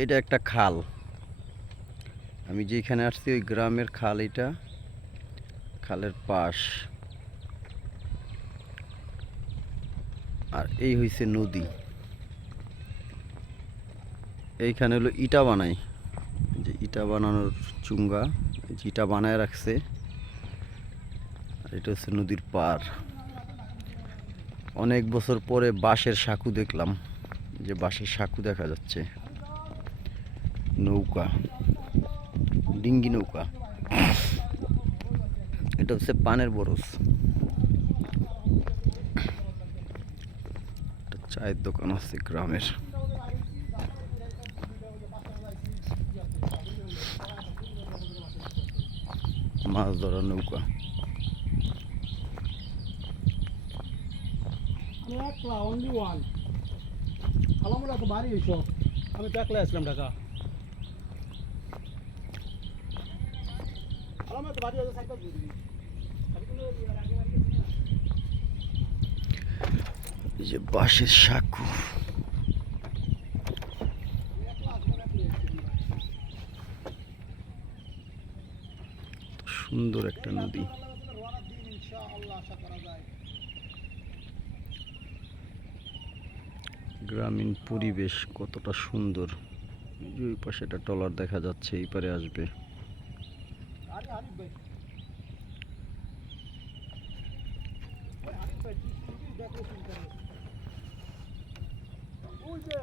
এটা একটা খাল। আমি যেখানে আসছি ওই গ্রামের খাল এটা, খালের পাশ। আর এই হইছে নদী। এইখানে হলো ইটা বানায়, যে ইটা বানানোর চুঙ্গা, এই যে ইটা বানায় রাখছে। আর এটা হচ্ছে নদীর পার। অনেক বছর পরে বাঁশের সাঁকু দেখলাম, যে বাঁশের সাঁকু দেখা যাচ্ছে। নৌকা, ডিঙ্গি নৌকা। এটা হচ্ছে পানের বরজ। একটা চায়ের দোকান আছে গ্রামের। মাছ ধরার নৌকা। একলা অনলি ওয়ান আলামুলা তো বাড়ি এইসব আমি তো একলা আসলাম ঢাকা আলামা তো বাড়ি আছে সাইকেল দিবি এই যে বাঁশের সাঁকু। সুন্দর একটা নদী। গ্রামীণ পরিবেশ কতটা সুন্দর। ওই পাশে একটা ট্রলার দেখা যাচ্ছে, এই পারে আসবে। ওই যে